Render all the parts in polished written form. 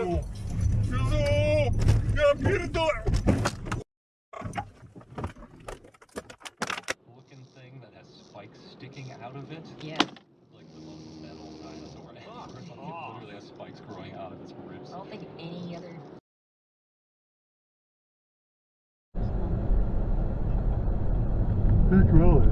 Ja pierdolę! Looking thing that has spikes sticking out of it. Yes. Like the most metal dinosaur ever. It literally has spikes growing out of its ribs. I don't think any other. Big really.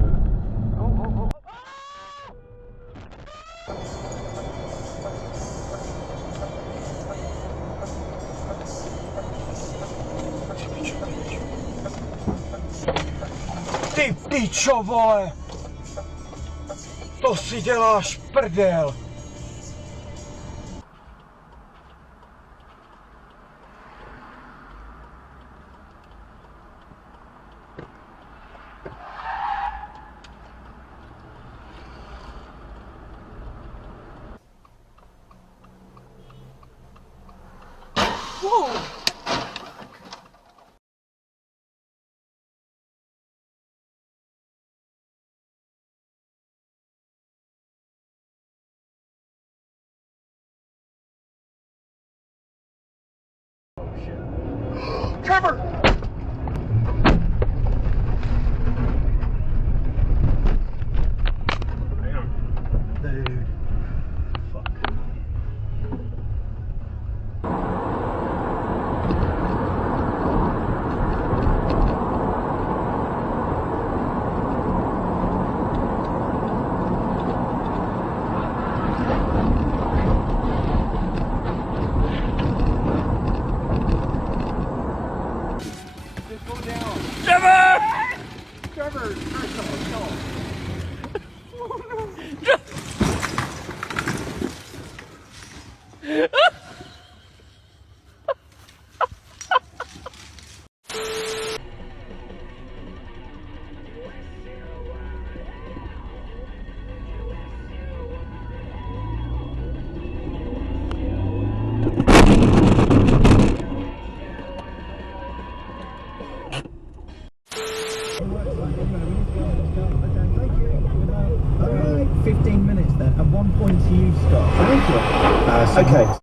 Ty pičo, vole! To si děláš prdel! Whoa! Trevor! Damn. Dude. Fuck. Trevor! Trevor! Alright, 15 minutes then. At one point you stop. Okay.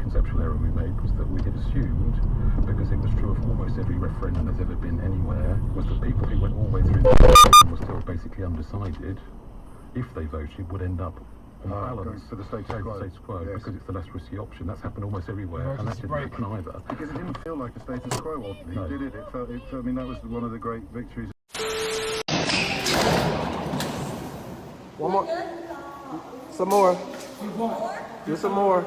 Conceptual error we made was that we had assumed, because it was true of almost every referendum there's ever been anywhere, was that people who went all the way through the and were still basically undecided, if they voted, would end up on balance for the status quo, yes. because it's the less risky option. That's happened almost everywhere, and that didn't happen either. Because it didn't feel like a status quo, oddly, No. did it? I mean, that was one of the great victories. One more. Some more. Do some more.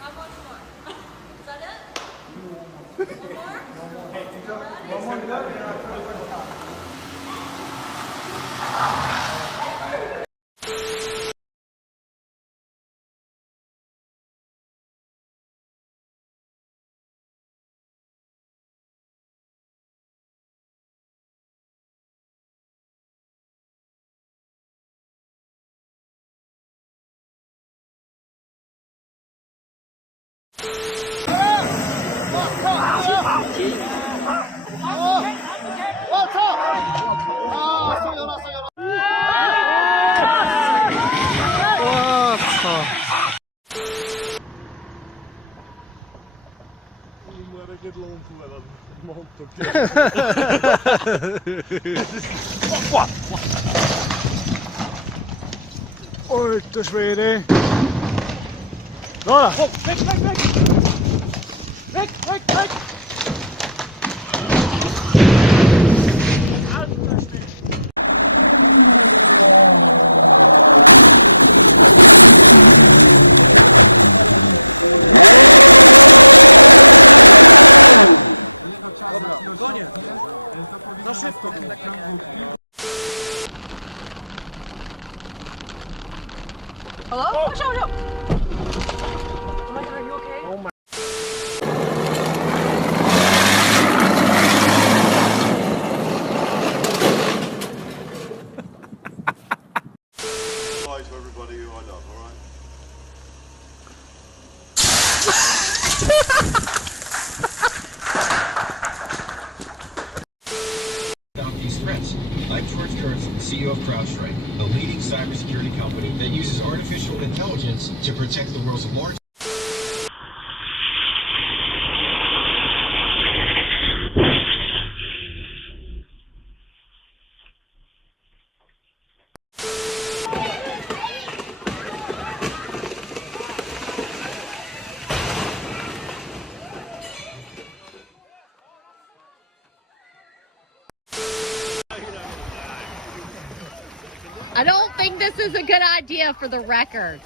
How much more? Is that it? More? Alter Schwede! Da! Weg, weg, weg! Weg, weg, weg! Alter Schwede! Koniec! Za szybko! Hello? Watch out, watch out! Oh my god, are you okay? Oh my. Hi to everybody who I love, alright? About these threats. I'm George Kurtz, CEO of CrowdStrike, a leading cybersecurity company that uses artificial intelligence to protect the world's largest. I don't think this is a good idea for the record.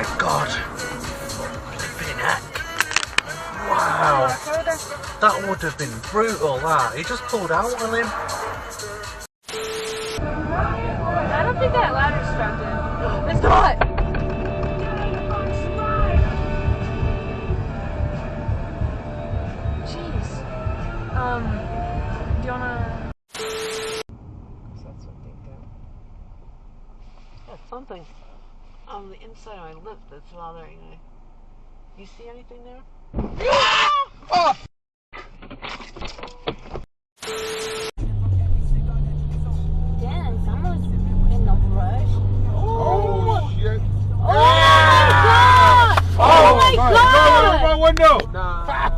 my god. Flipping heck. Wow. That would have been brutal, that. He just pulled out on him. I don't think that ladder's strapped in. It's not! Jeez. Do you wanna... That's what they do. There's something on the inside of my lip that's bothering me. You see anything there? Oh! Damn, someone's in the brush. Oh, shit. Oh my god! Oh my god! My window! Nah.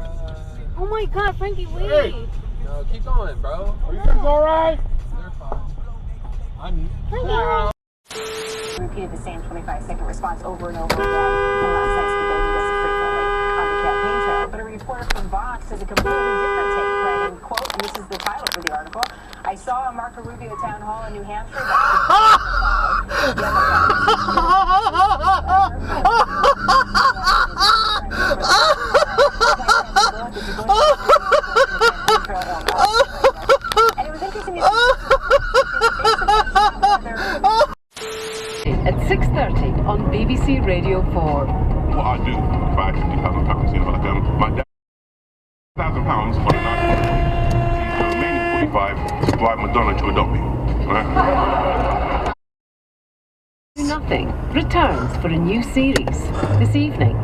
Oh my god, Frankie, wait. Hey. No, keep going, bro. Are you guys alright? They're fine. Frankie. Repeated the same 25-second response over and over again from last night's debate. He does it frequently on the campaign trail. But a reporter from Vox has a completely different take, writing, quote, and this is the title for the article, I saw a Marco Rubio town hall in New Hampshire that and it was interesting to At 6:30 on BBC Radio 4. What I do if I had £50,000, you know, like my dad, £1,000 on a night. The remaining 45 to bribe Madonna to adopt me. Right? Nothing returns for a new series this evening.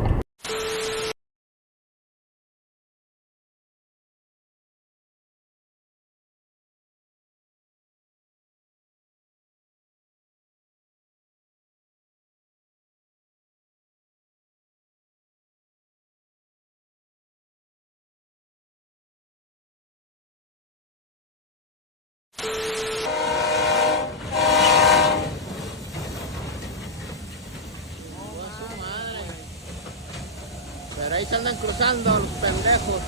Pero ahí se andan cruzando los pendejos.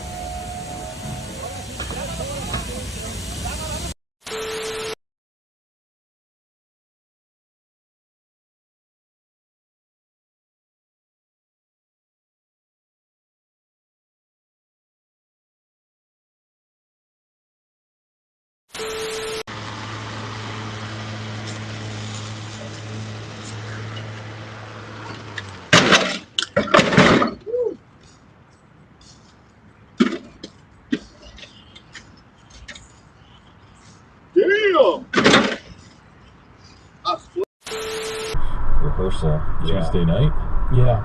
Rehearsal Tuesday night. Yeah.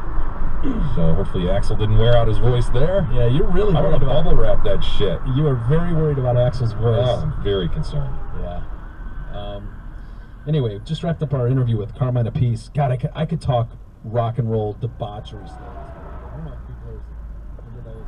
So hopefully Axel didn't wear out his voice there. Yeah, you're really I worried want to about bubble wrap that shit. You are very worried about Axel's voice. Oh, I'm very concerned. Yeah. Anyway, just wrapped up our interview with Carmine Appice. God, I could talk rock and roll debauchery stories. I don't know if people are into those.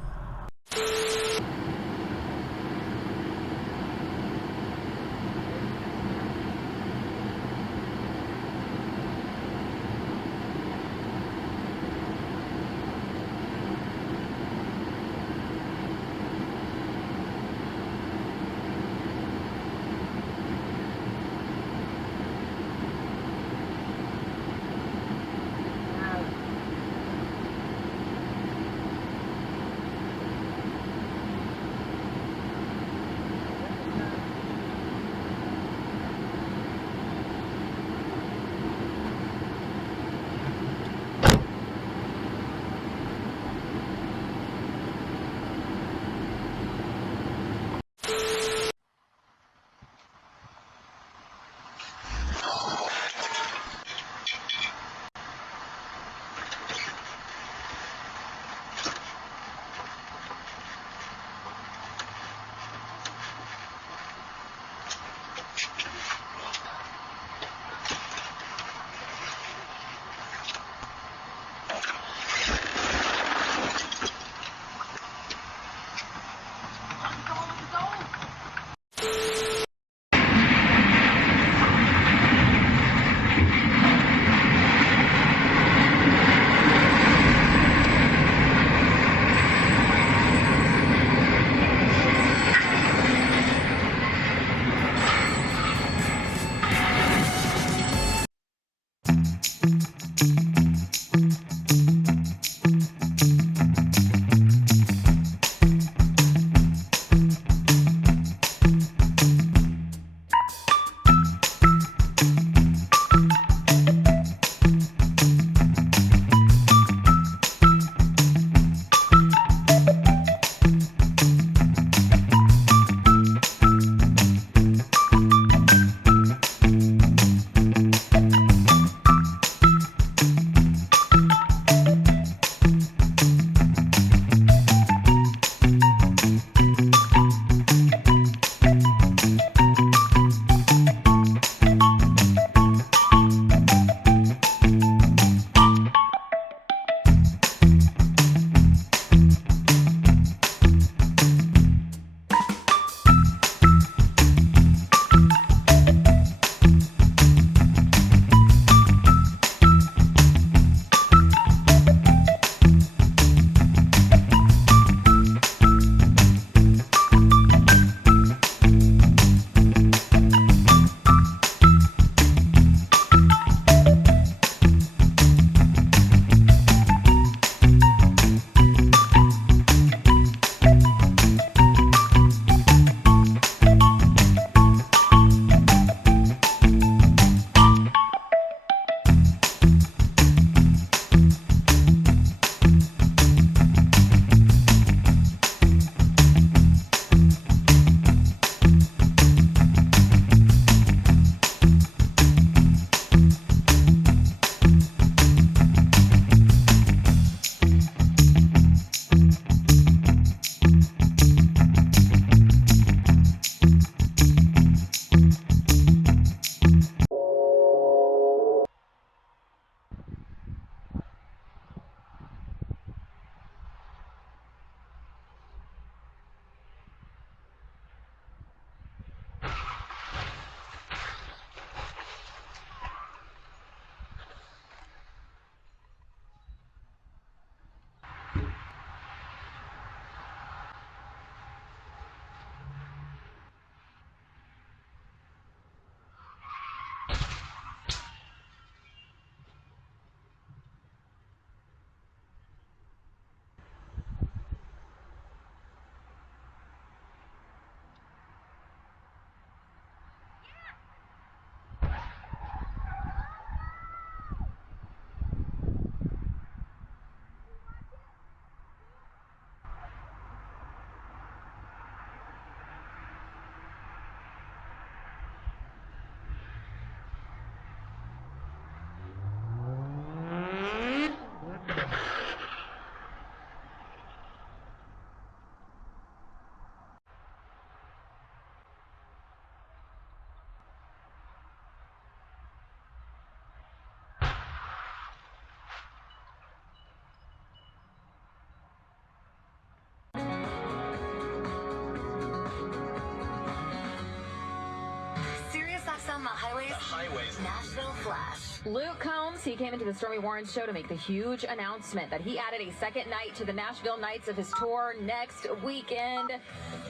highways. Nashville Flash. Luke Combs, he came into the Stormy Warren show to make the huge announcement that he added a second night to the Nashville nights of his tour next weekend.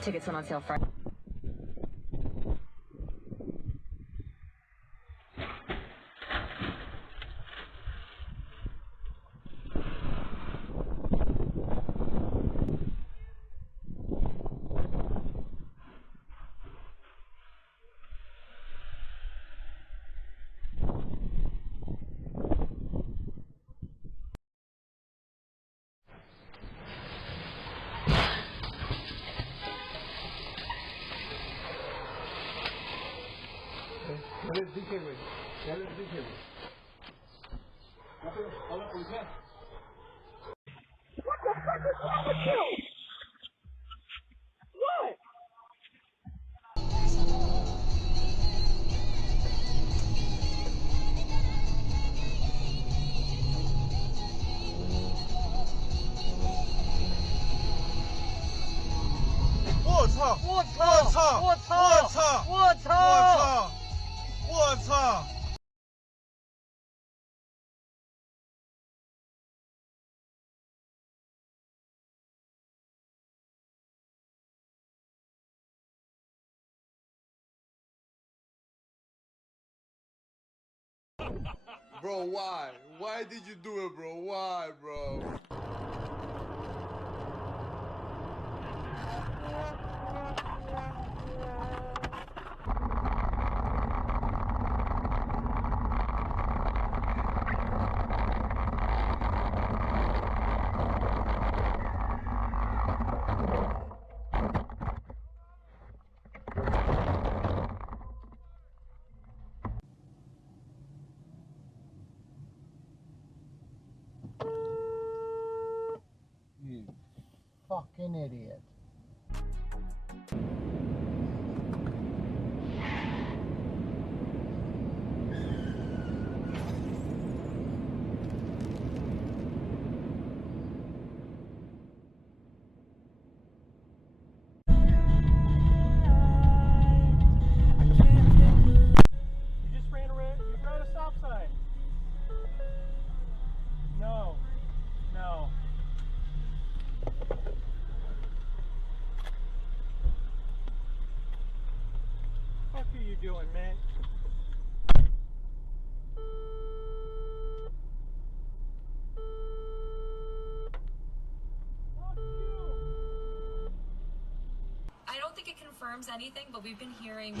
Tickets went on sale Friday. Bro, why? Why did you do it, bro? Why, bro? You fucking idiot. You just ran around. You ran a stop sign. No. No. What are you doing, man? I don't think it confirms anything, but we've been hearing.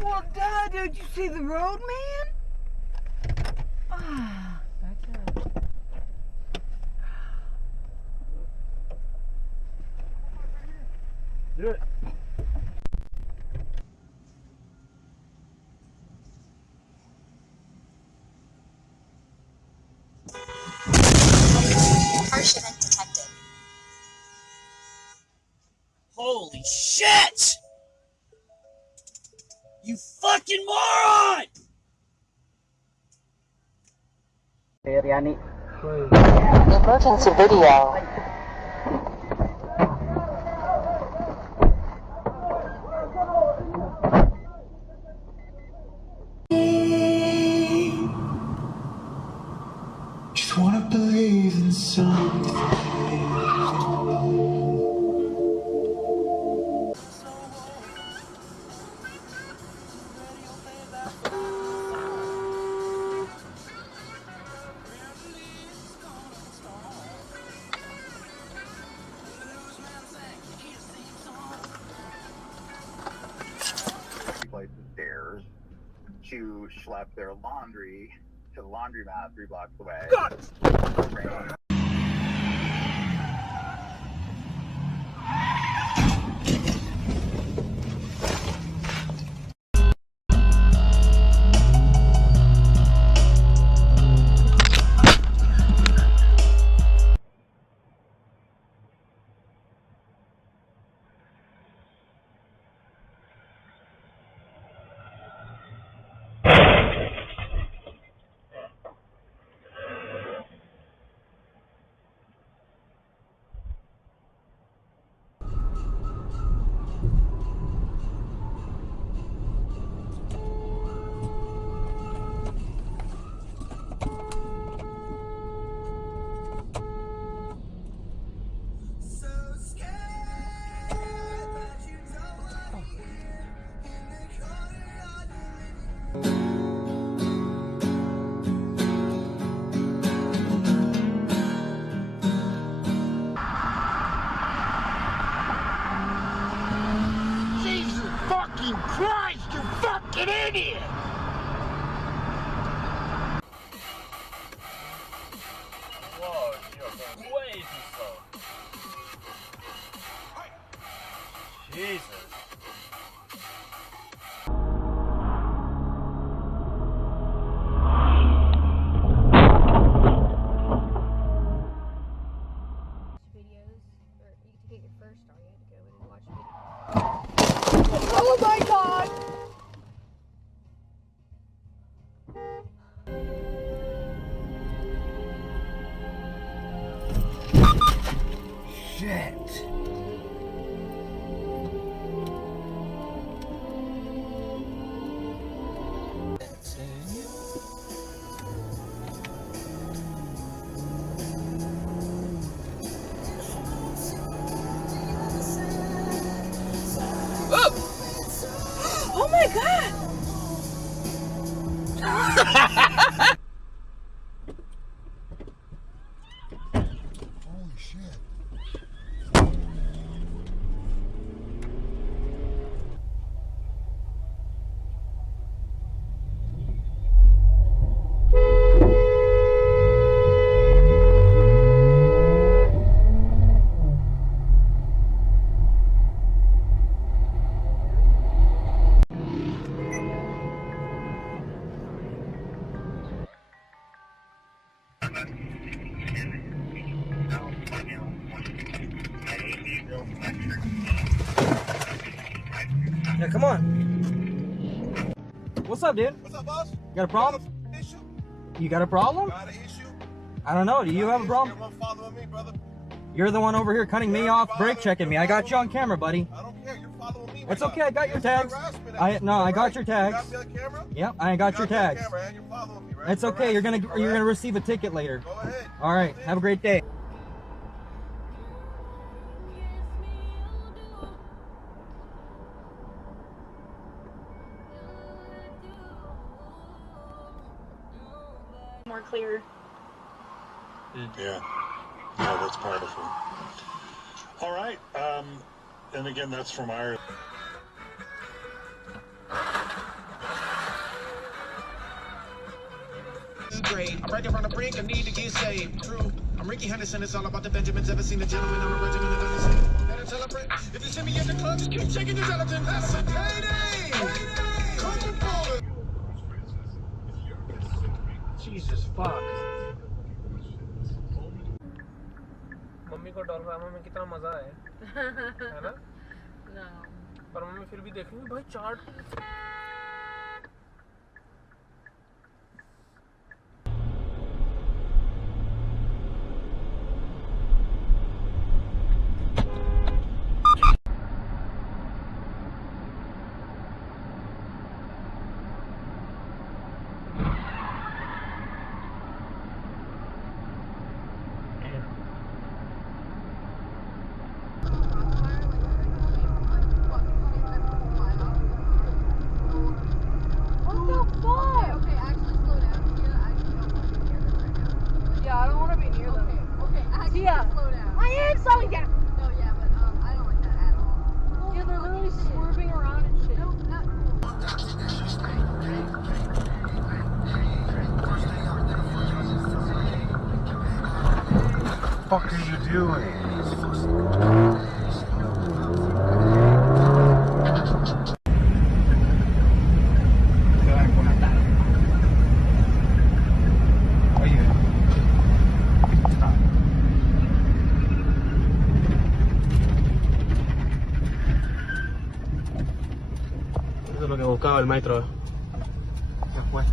Well, Dad, did you see the road, man? Ah, that's it. Do it. Harsh event detected. Holy shit! You fucking moron! Emergency video. Just wanna believe in something. Flights of stairs to schlep their laundry to the laundromat 3 blocks away. God. Jesus fucking Christ, you fucking idiot! Whoa, you're going way too slow. Jesus. Oh my God! Shit. Oh my God! Holy shit. Yeah, come on. What's up, dude? What's up, boss? You got a problem? Issue? You got a problem? Got an issue? I don't know. Do you have a problem? You're one following me, brother. You're the one over here cutting me off, brake checking me. I got you on camera, buddy. I don't care. You're following me. It's okay. I got your tags. I got your tags. You got me on camera? Yep, I got your tags. Camera, and you're following me, right? It's okay. You're gonna receive a ticket later. Go ahead. All right. Have a great day. More clear. Yeah, no, that's powerful. All right, and again, that's from our grade. I'm right there on the brink, I need to get saved. True. I'm Ricky Henderson, it's all about the Benjamins. Ever seen a gentleman on a regiment of innocence? Better celebrate. If you see me at the club, just keep checking your gelatin. That's a payday! Come forward! Jesus fuck. Mummy को डोलरामा में कितना मजा है ना? No. पर mummy फिर भी देखेंगे भाई chart What the fuck are you doing? Eso es lo que buscaba el maestro. Ya fue.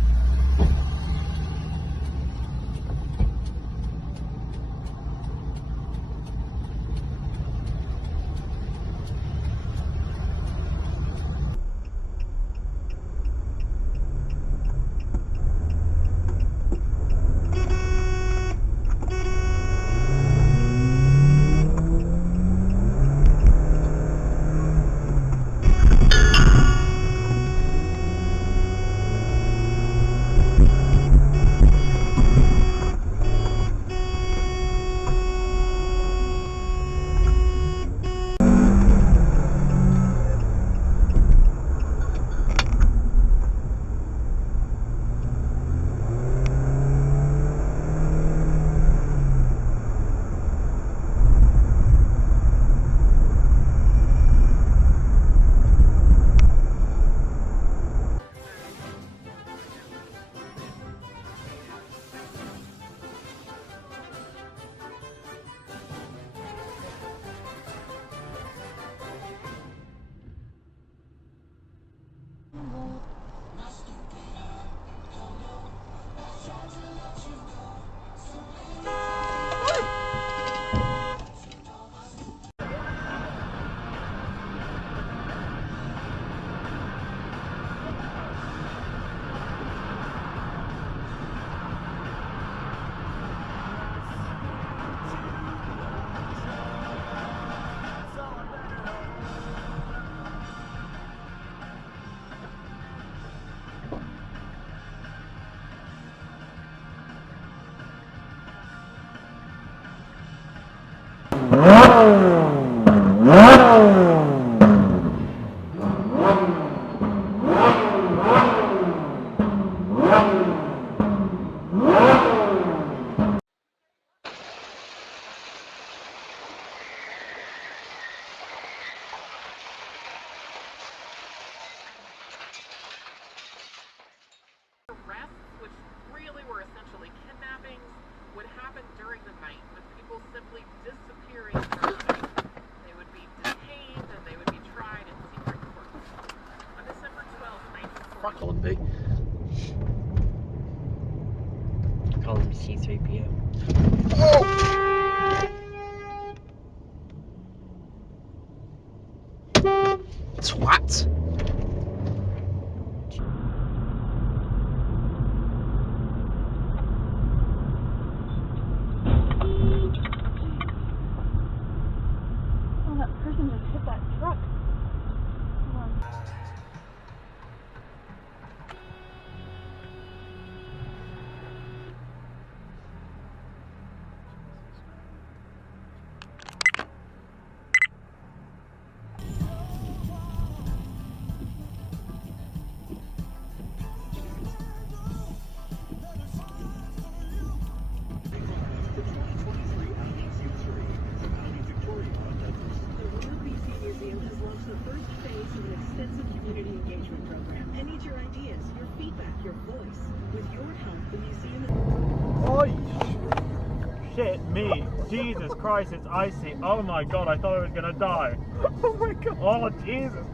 Which really were essentially kidnappings, would happen during the night with people simply disappearing from the night. They would be detained and they would be tried in secret courts. On December 12, 1940. Fuck would be. Call him C3PO. Twat! Oh, that person just hit that truck. Hold on. the first phase of an extensive community engagement program and need your ideas, your feedback, your voice. With your help, the museum... Oh, shit me. Jesus Christ, it's icy. Oh my god, I thought I was gonna die. Oh my god. Oh, Jesus.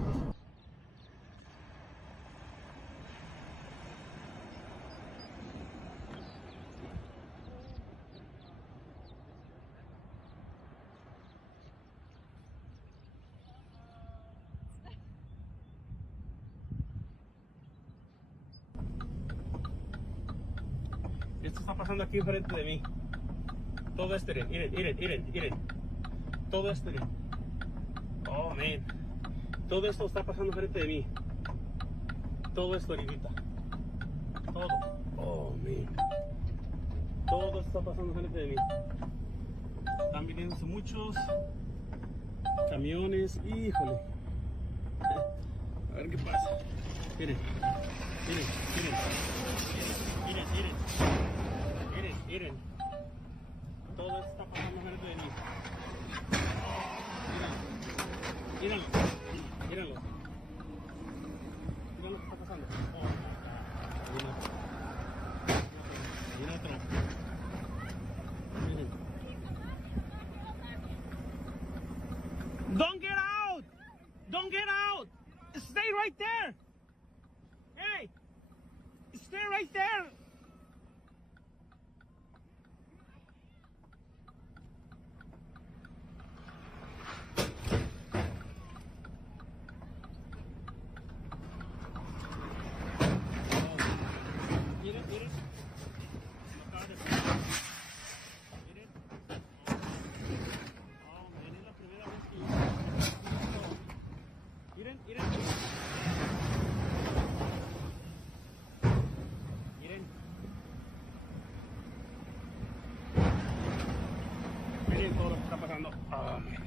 Esto está pasando aquí enfrente de mí. Todo esto, miren. Todo esto, miren. Oh, man. Todo esto está pasando enfrente de mí. Todo esto ahorita. Todo. Oh, man. Todo esto está pasando enfrente de mí. Están viniéndose muchos camiones. Híjole. A ver qué pasa. Miren. Miren. Todo esto está pasando frente de mí. Mírenlo. Miren lo que está pasando. Oh my god. Hay otro. Miren. Don't get out! Don't get out! Stay right there! Hey! Stay right there! Miren, lo acaba de pasar. Miren. Oh, man, es la primera vez que yo me pasa esto. Miren. Miren todo lo que está pasando. Oh, man.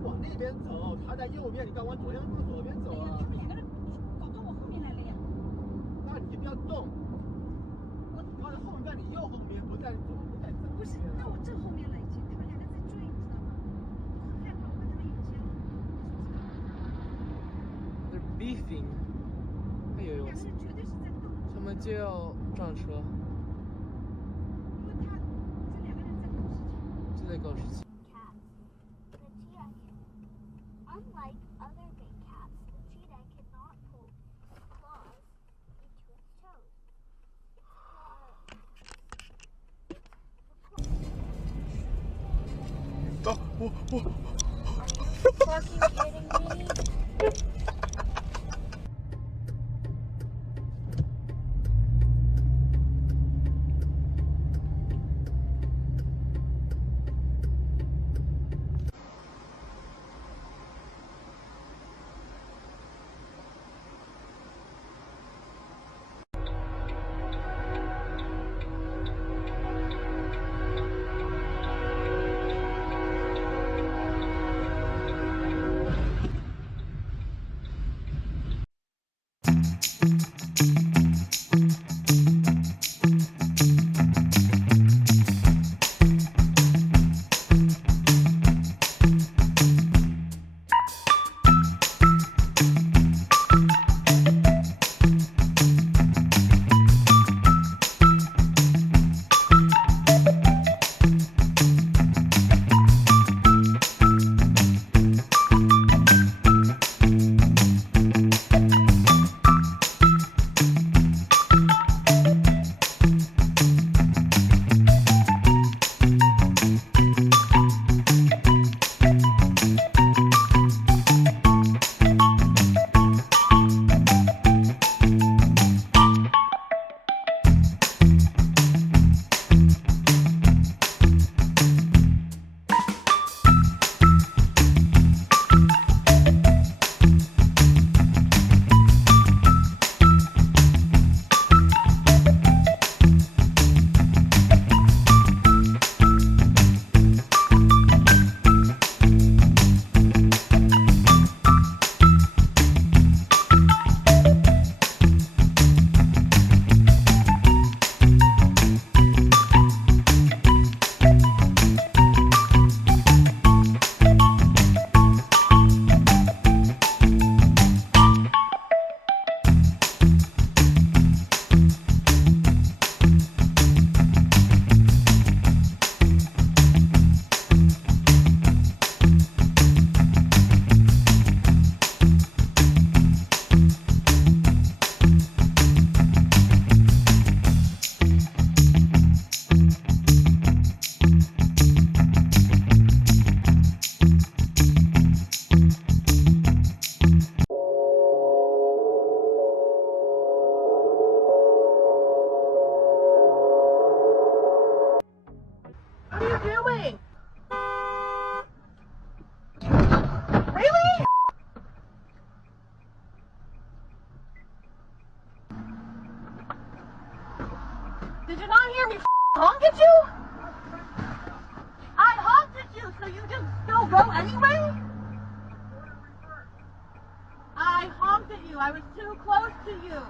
往那边走，他在右边，你该往左边往左边走啊。他们两个人搞到我后面来了呀。那你不要动。我刚才后面在你右后面，不在左，不在正。不是，到我正后面了已经，他们两个在追，你知道吗？我很害怕，我跟他们有枪，They're beefing. 哎呦，两个人绝对是在斗。他们就要撞车。因为这两个人在搞事情。就在搞事情。Unlike other big cats, the cheetah cannot pull its claws into its toes. Are you fucking kidding me? at you? I honked at you, so you just still go anyway? I honked at you. I was too close to you.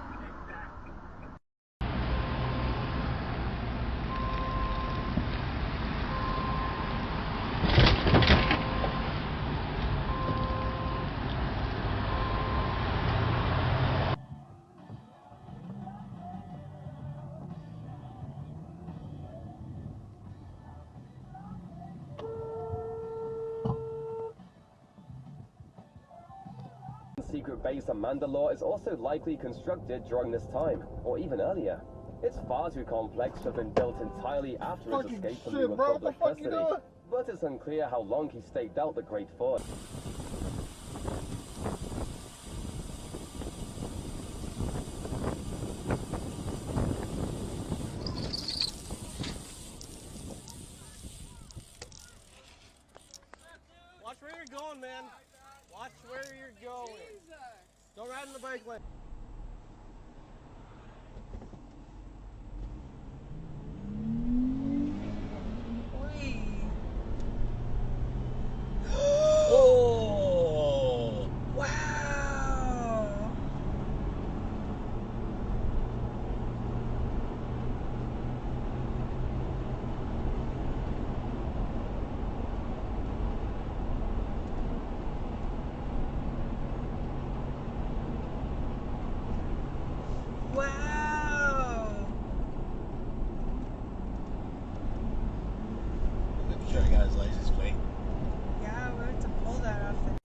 Secret base on Mandalore is also likely constructed during this time, or even earlier. It's far too complex to have been built entirely after his escape from human public custody, but it's unclear how long he staked out the Great Fort. Watch where you're going, man. Watch where you're going. Jesus. Don't ride in the bike lane. Oh! Wow! Wow! Making sure I got his license plate. Yeah, we have to pull that off the...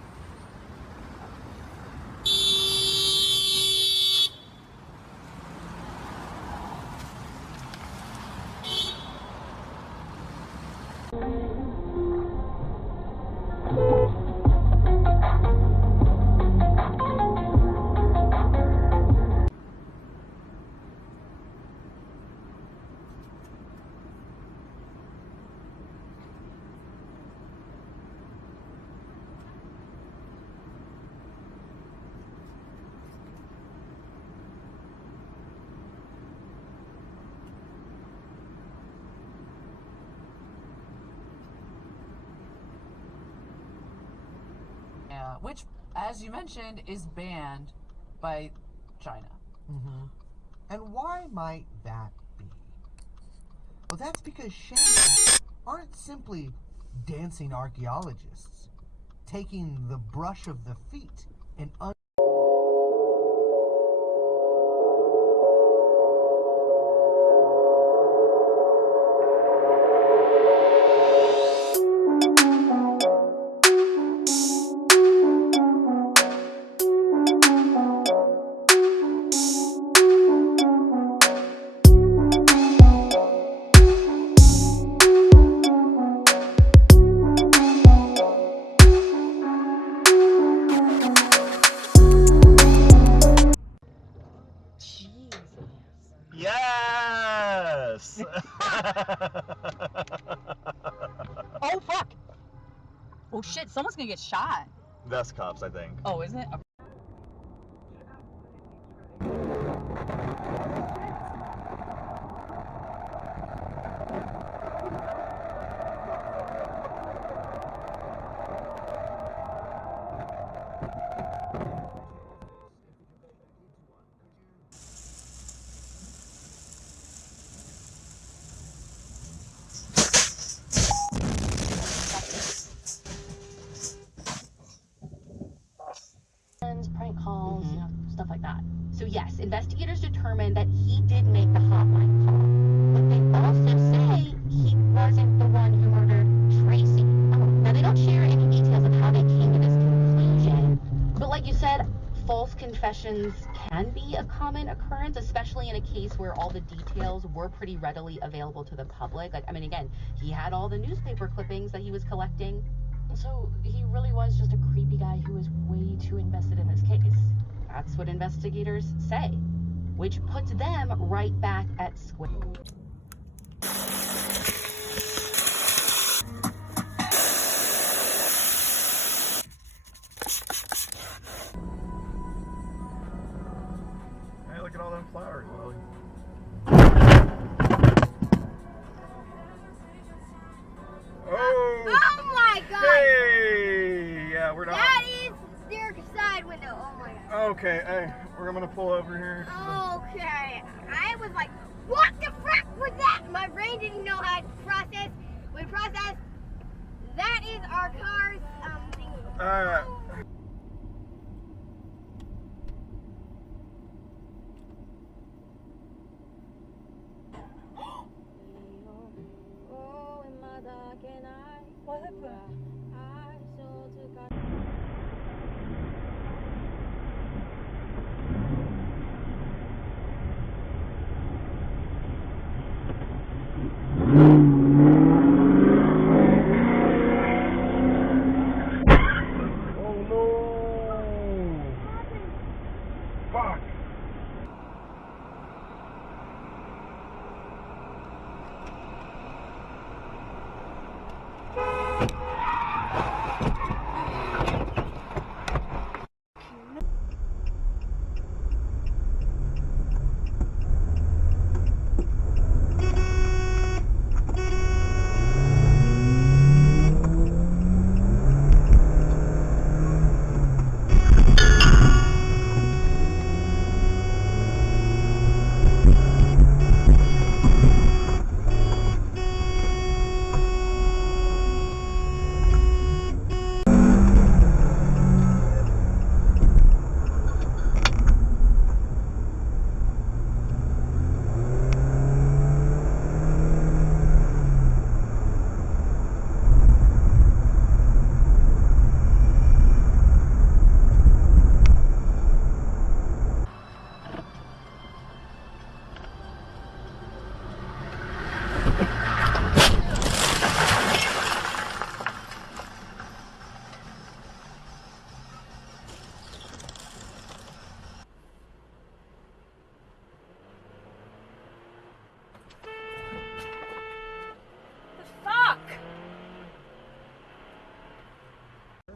Which, as you mentioned, is banned by China. And why might that be? Well, that's because shamans aren't simply dancing archaeologists, taking the brush of the feet and Yes! Oh, fuck! Oh, shit, someone's gonna get shot. That's cops, I think. Oh, is it? Prank calls, you know, stuff like that. So yes, investigators determined that he did make the hotline call, but they also say he wasn't the one who murdered Tracy. Now they don't share any details of how they came to this conclusion, but like you said, false confessions can be a common occurrence, especially in a case where all the details were pretty readily available to the public. Like, I mean, again, he had all the newspaper clippings that he was collecting. So he really was just a creepy guy who was way too invested in this case. That's what investigators say, which puts them right back at square. Hey, look at all them flowers, Lily. Okay, hey, we're gonna pull over here. Okay, I was like, what the frick was that? My brain didn't know how to process. We processed. That is our car's thingy. Alright. What happened?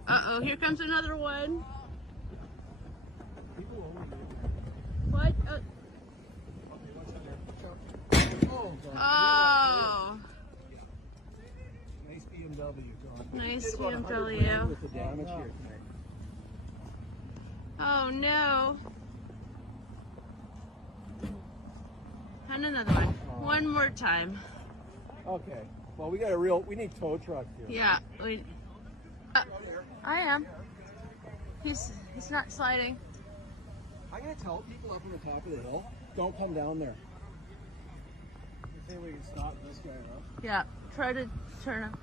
Uh-oh, here comes another one. What? Oh. Nice BMW, John. Nice BMW. With the damage here tonight. Oh no. And another one. One more time. Okay. Well, we need tow trucks here. Yeah. I am. He's not sliding. I'm gonna tell people up on the top of the hill, don't come down there. I think we can stop this guy, right? Yeah. Try to turn him.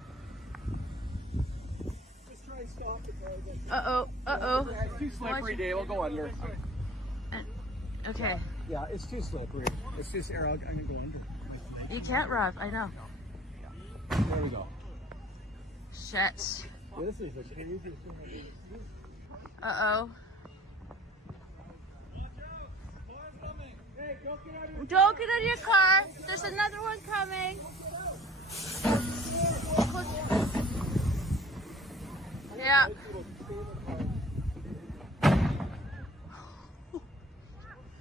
Just try and stop the car. Uh-oh. Uh-oh. It's too slippery, Dave. We'll go under. Okay. Yeah, it's too slippery. It's just air. I'm gonna go under. My legs. You can't, Rob. I know. There we go. Shit. This is the craziest thing I've ever seen. Uh-oh. Watch out! Car's coming! Hey, don't get out of your car! Don't get out of your car! There's another one coming! Don't get out! Close the door! Yeah.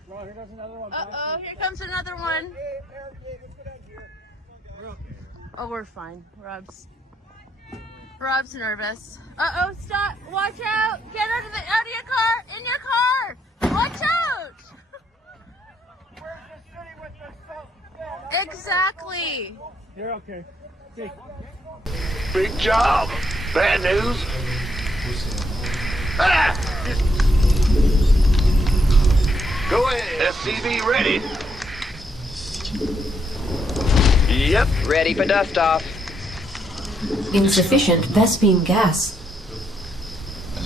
Well, here comes another one. Uh-oh, here comes another one. Hey, let's go down here. Come on, guys. Oh, we're fine. Rob's nervous. Uh-oh, stop. Watch out. Get out of your car. In your car. Watch out. Exactly. You're okay. Okay. Big job. Bad news. Ah! Go ahead. SCV ready. Yep. Ready for dust off. Insufficient Vespine gas.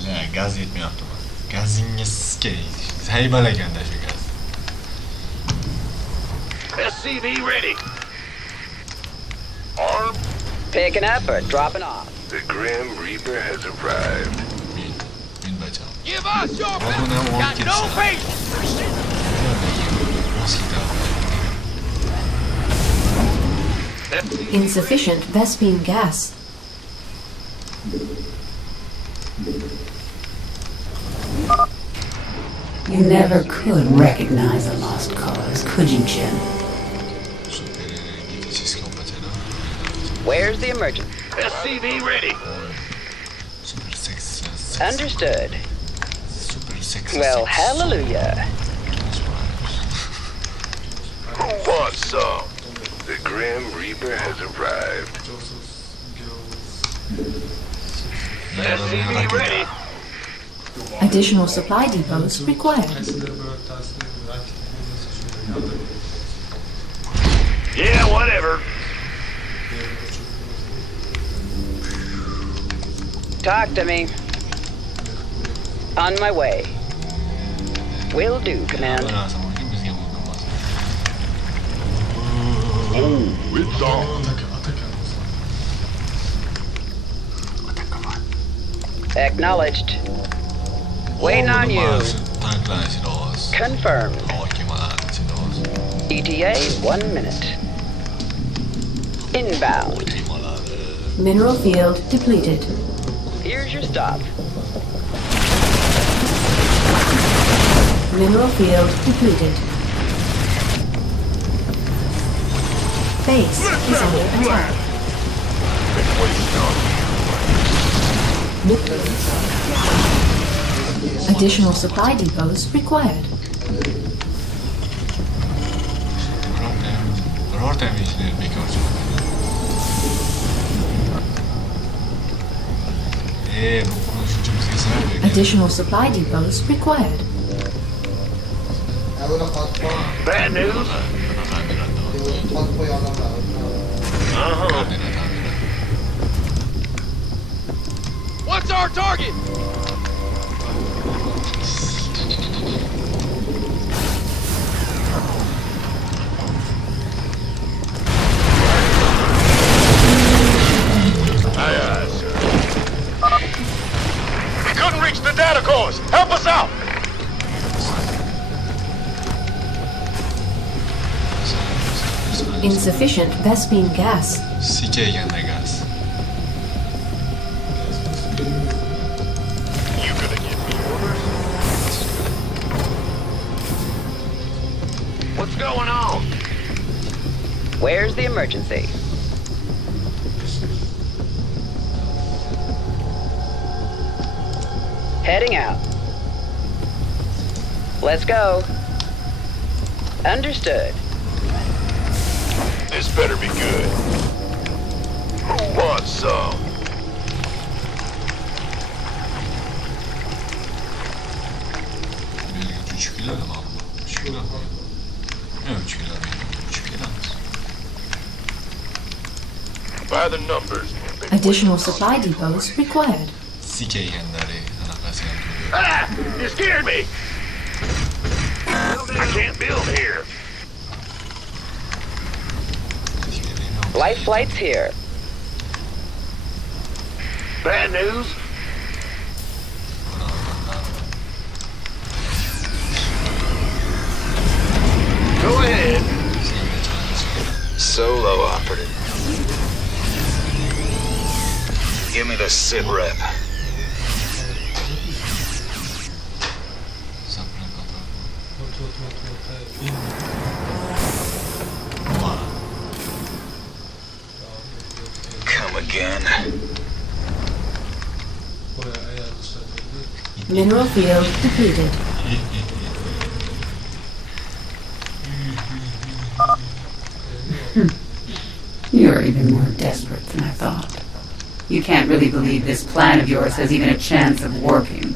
لا gaz yetmiyor aklıma. Gazın yeski. زي ما لقى عندها شو gaz. SCV ready. Arm. Picking up or dropping off? The Grim Reaper has arrived. Bin bacağı. Give us your best. Got no patience. Insufficient Vespine gas. You never could recognize a lost cause, could you, Jim? Where's the emergency? SCV ready. Understood. Well, hallelujah. Who wants some? The Grim Reaper has arrived. Additional supply depots required. Yeah, whatever. Talk to me. On my way. Will do, Command. Acknowledged. Waiting on you. Confirmed. ETA 1 minute. Inbound. Mineral field depleted. Here's your stop. Mineral field depleted. Base is under attack. Additional supply depots required. Additional supply depots required. Bad news? What's our target? We couldn't reach the data cores. Help us out! Insufficient Vespine gas. You gonna give me orders? What's going on? Where's the emergency? Heading out. Let's go. Understood. This better be good. Who wants some? By the numbers. Additional supply depots required. Ah! You scared me! I can't build here. Life flight's here. Bad news? Go ahead. Solo operative. Give me the sit rep. Come again. Mineral field depleted. You're even more desperate than I thought. You can't really believe this plan of yours has even a chance of working.